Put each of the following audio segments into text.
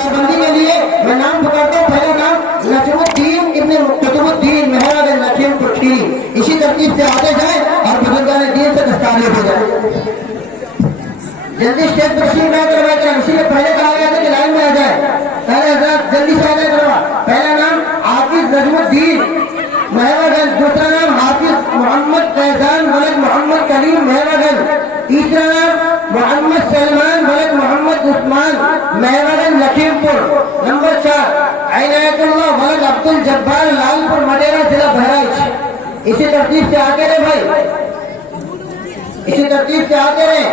दस्तारबंदी के लिए मैं नाम पकड़ता हूँ। पहला नाम नजमुद्दीन इब्न कुतुबुद्दीन महराज लखीमपुर खीरी। इसी तरतीब से आते जाए और बुजुर्गान दीन से दस्तावेज हो जाए। जल्दी स्टेज पर तशरीफ ना करवाए जाए, इसीलिए पहले कहा गया था कि लाइन में आ जाए। पहले हजरत जल्दी से आ जाए करवा। पहला नाम हाफिज नजमुद्दीन महराज, दूसरा नाम हाफिज मोहम्मद फैजान वलद मोहम्मद कलीम महराज, तीसरा नाम मोहम्मद सलमान वलद मोहम्मद उस्मान महराज लखीमपुर, नंबर 4 इनायतुल्लाह वलद अब्दुल जब्बार लालपुर मडेरा जिला बहराइच। इसी तरतीब से आगे रहे भाई, इसी तरतीब से आगे रहे।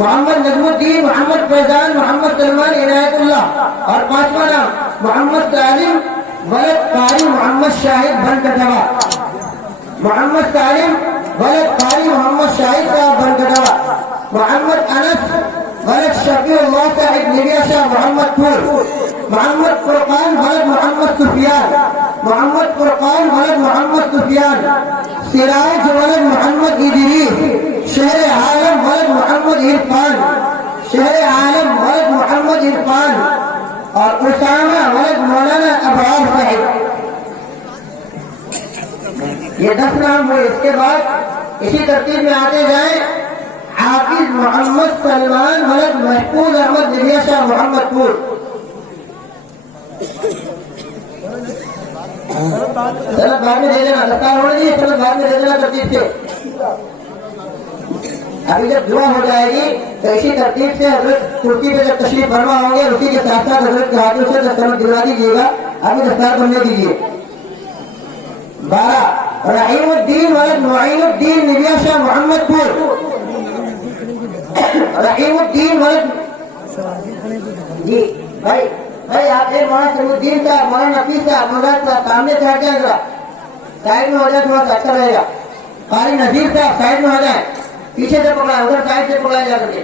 मोहम्मद नजमुद्दीन, मोहम्मद फैजान, मोहम्मद सलमान, इनायतुल्लाह। और पांचवा नाम मोहम्मद सालिम वलद कारी मोहम्मद शाहिद बनकटवा, मोहम्मद सालिम वलद कारी मोहम्मद शाहिद साहब बनकटवा। मोहम्मद अनस वलद शफीउल्लाह साहिब निबिया शाह मोहम्मदपुर। मोहम्मद फुरकान वलद मोहम्मद सुफियान, मोहम्मद फुरकान वलद मोहम्मद सुफियान। सिराज वलद मोहम्मद इदरीस, शहर आलम वलद मोहम्मद इरफान, शहर आलम वलद मोहम्मद इरफान। और उसामा वलद मौलाना अब्बास साहिब। ये 10 नाम हुए। इसके बाद इसी तरतीब में आते जाए हाफिज मोहम्मद सलमान वलद महफूज अहमद निबिया शाह मोहम्मदपुर। चलो बाद में दे देना, दस्तार होने दीजिए, चलो बाद में दे देना तरतीब से। अभी जब दुआ हो जाएगी तो इसी तरतीब से हजरत कुर्सी पे जब तशरीफ फरमा होंगे, उसी के साथ साथ हजरत के हाथों से दस्तार दिलवा दीजिएगा। अभी दस्तार बनने दीजिए। 12 रहीमुद्दीन वलद मुईनुद्दीन निबिया शाह मोहम्मदपुर, रहीमुद्दीन वलद जी भाई भाई आप एक मौलाना सलीमुद्दीन साहब, मौलाना नफीस साहब, मुराद साहब सामने से हट जाए, साइड में हो जाए, थोड़ा सा अच्छा रहेगा। कारी नजीर साहब साइड में हो जाए, पीछे से पकड़ा, उधर साइड से पकड़ा जा सके,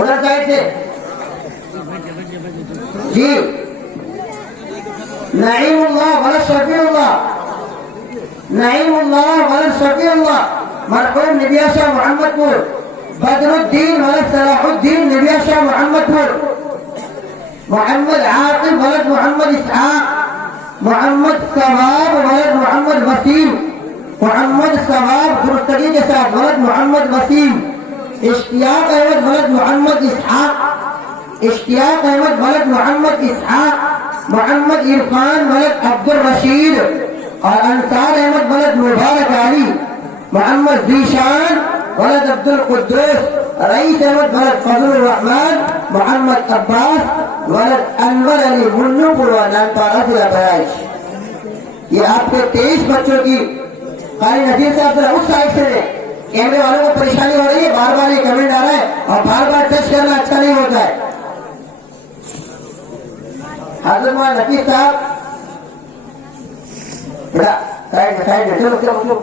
उधर साइड से जी। नईमुल्लाह वलद शफीउल्लाह, नईमुल्लाह वलद शफीउल्लाह मरहूम निबिया शाह मोहम्मदपुर। बदरुद्दीन वलद सलाहुद्दीन निबिया शाह मोहम्मदपुर। मोहम्मद आकिब वलद मोहम्मद इसहाक, मोहम्मद सवाब वलद मोहम्मद वसीम, मोहम्मद सवाब दुरुस्तगी के साथ वलद मोहम्मद वसीम। इश्तियाक अहमद वलद मोहम्मद इसहाक, इश्तियाक अहमद वलद मोहम्मद इसहाक। मोहम्मद इरफान वलद अब्दुल रशीद और अंसार अहमद वलद मुबारक अली। मोहम्मद जीशान वलद अब्दुल कुद्दूस, रईस अहमद वलद फजलुर रहमान। मोहम्मद अब्बास वलद अनवर अली मुन्नूपुर नानपारा जिला बहराइच। ये आपके 23 बच्चों की कारी नजीर साहब जरा उस साइड से कैमरे वालों को परेशानी हो रही है, बार बार ये कमेंट आ रहा है और बार बार टच करना अच्छा नहीं होता है। हजरत मौलाना नफीस साहब बेटा साइड में चलो चलो चलो।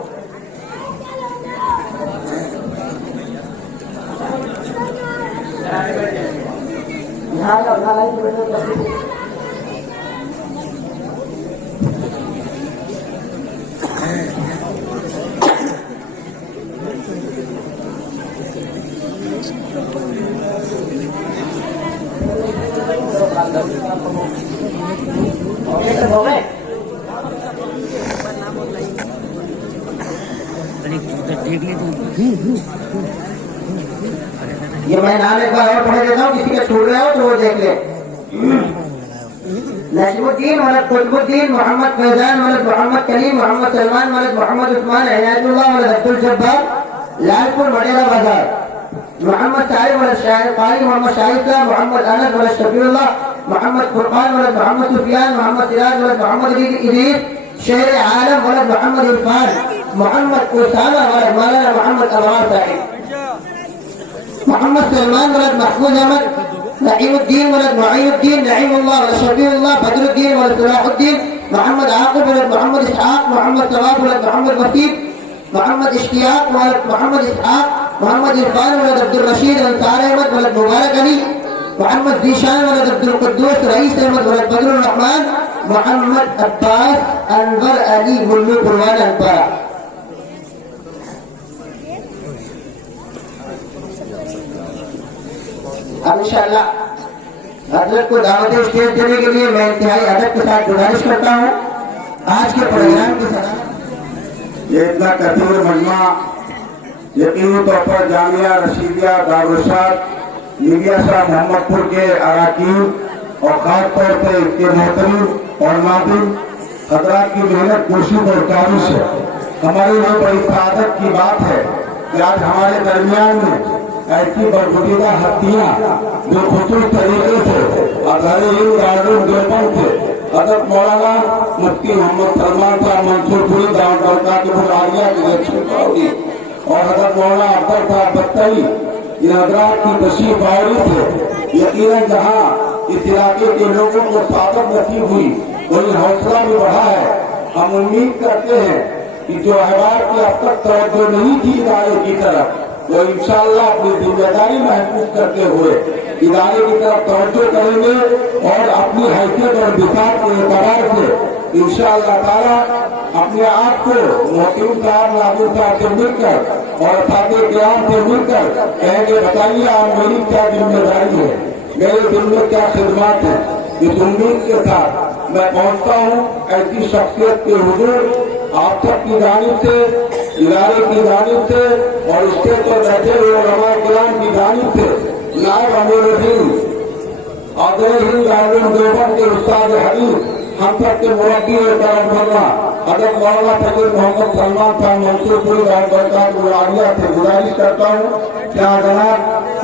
ये मैं नाम एक बार और पढ़ देता हूँ, किसी का छूट रहा हो तो वो देख ले। नजमुद्दीन वलद कुतुबुद्दीन, मोहम्मद फैजान वलद मोहम्मद कलीम, मोहम्मद सलमान वलद मोहम्मद उस्मान, इनायतुल्लाह वलद अब्दुल जब्बार लालपुर मडेरा बाजार। मोहम्मद साहिब वलद शाहिद कारी मोहम्मद शाहिद साहब, मोहम्मद अनस वलद शफीउल्लाह, मोहम्मद फुरकान वलद मोहम्मद सुफियान, मोहम्मद सिराज वलद मोहम्मद इदरीस, शहर आलम वलद मोहम्मद इरफान। मोहम्मद उसामा वलद मौलाना मोहम्मद अब्बास साहिब। मोहम्मद सलमान वलद महफूज अहमद, नईमुद्दीन वलद मुईनुद्दीन, नईमुल्लाह वलद शफीउल्लाह, बदरुद्दीन वलद सलाहुद्दीन, मोहम्मद आकिब वलद मोहम्मद इसहाक, मोहम्मद सवाब वलद मोहम्मद वसीम, मोहम्मद इश्तियाक वलद मोहम्मद इसहाक, मोहम्मद इरफान वलद अब्दुल रशीद, अंसार अहमद वलद मुबारक अली, मोहम्मद जीशान वलद अब्दुल कुद्दूस, रईस अहमद वलद फजलुर रहमान, मोहम्मद अब्बास अनवर अली मुन्नूपुर नानपारा। अब इंशाअल्लाह حضرت کو دعوت اسٹیج دینے کے لیے میں انتہائی ادب کے ساتھ گزارش کرتا ہوں. آج کے پروگرام کی صدارت یہ اتنا کثیر مجمع یقینی طور پر جامعہ رشیدیہ دارالارشاد میڈیا شاہ محمد پور کے اراکین اور خاص طور پہ اس کے محترم اور ناظرین حضرات کی محنت کوشش اور کاوش ہے. ہماری یہ بڑی سعادت کی بات ہے کہ آج ہمارے درمیان میں ایسی برگزیدہ ہستیاں جو خصوصی طریقے سے اظہر علم دارالعلوم دیوبند سے حضرت مولانا مفتی محمد سلمان صاحب منصور پوری دعوت برکاتہ عالیہ کی الیکشن پاؤری اور حضرت مولانا افضل صاحب بتائی ان حضرات کی تشریف آوری سے یقیناً جہاں اس علاقے کے لوگوں کو سعادت نصیب ہوئی وہی حوصلہ بھی بڑھا ہے. ہم امید کرتے ہیں کہ جو احباب کی اب تک توجہ نہیں تھی ادارے کی طرف وہ انشاءاللہ اپنی ذمہ داری محسوس کرتے ہوئے ادارے کی طرف توجہ کریں گے اور اپنی حیثیت اور بساط کے اعتبار سے انشاءاللہ تعالیٰ اپنے آپ کو محترم صاحب ناظر صاحب سے مل کر اور اساتذہ کرام سے مل کر کہیں گے بتائیے آپ میری کیا ذمہ داری ہے, میرے دل میں کیا خدمات ہیں. اس امید کے ساتھ میں پہنچتا ہوں ایسی شخصیت کے حضور آپ سب کی جانب سے ادارے کی جانب سے اور اسٹیج پر بیٹھے ہوئے علماء کرام کی جانب سے نائب امیر ہند آدر ہند دارالعلوم دیوبند کے استاد حدیث ہم سب کے مربی اور کرم فرما حضرت مولانا فضل محمد سلمان صاحب منصور پوری دعوت برکاتہ عالیہ سے گزارش کرتا ہوں کیا جناب